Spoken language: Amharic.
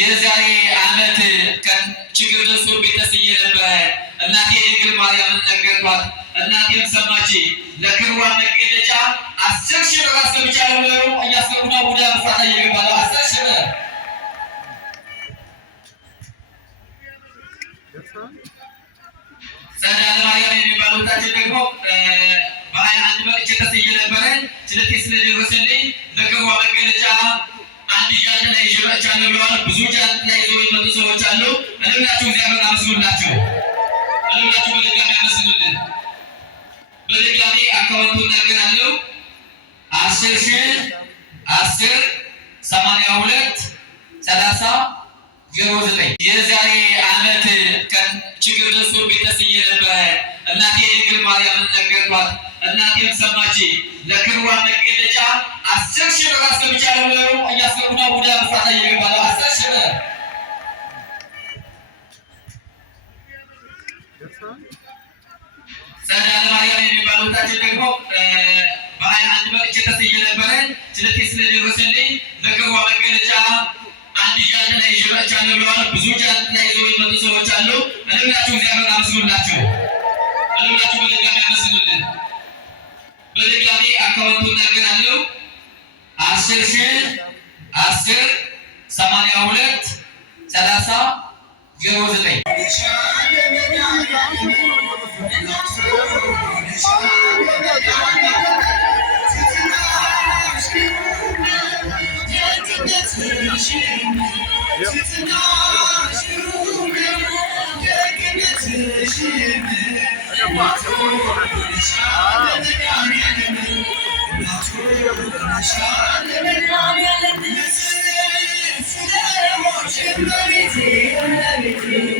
የዛሬ ዓመት ቀን ችግር ደርሶ ቤተስዬ ነበረ። እናቴ ድንግል ማርያምን ነገርኳት። እናቴም ሰማች። ለክብሯ መገለጫ 10 ሺህ ብር አስገብቻለሁ ብለው እያስገቡና ወደ አፍራታ እየገባለ 10 ሺህ ብር ጸዳለ ማርያም የሚባለው ታችን ደግሞ በ21 መጥቼ ተስዬ ነበረ። ስለቴ ስለደረሰልኝ ለክብሯ መገለጫ አንድ ጃን ላይ ይጀባቻለሁ ብለዋል። ብዙ ጃን ላይ ይዘው የመጡ ሰዎች አሉ። እልላችሁ እግዚአብሔር አመስግኑላችሁ። እልላችሁ በድጋሚ አመስግኑልን። በድጋሚ አካውንቱን እናገራለሁ። 10 ሺህ 10 82 30 09 የዛሬ ዓመት ቀን ችግር ደርሶ ቤተስዬ ነበረ። እናቴ ድንግል ማርያምን ነገርኳት። እናቴም ሰማች። ለክብሯ መገለጫ 10 ሺህ ብር አስገብቻለሁ ብለው እያስገቡና ወደ አፍራታ እየገባለ 10 ሺህ ብር ጸዳለ ማርያም የሚባለው ታችን ደግሞ በ21 መጥቼ ተስዬ ነበረ። ስለቴ ስለደረሰልኝ ለክብሯ መገለጫ አንድ ጃን ላይ ይጀባቻለሁ ብለዋል። ብዙ ጃን ላይ ይዘው የመጡ ሰዎች አሉ። እልላችሁ እግዚአብሔር አመስግኑላችሁ። እልላችሁ በድጋሚ አመስግኑልን። በድጋሚ አካውንቱን እናገራለሁ። 10 ሺህ 10 82 30 09 Thank you.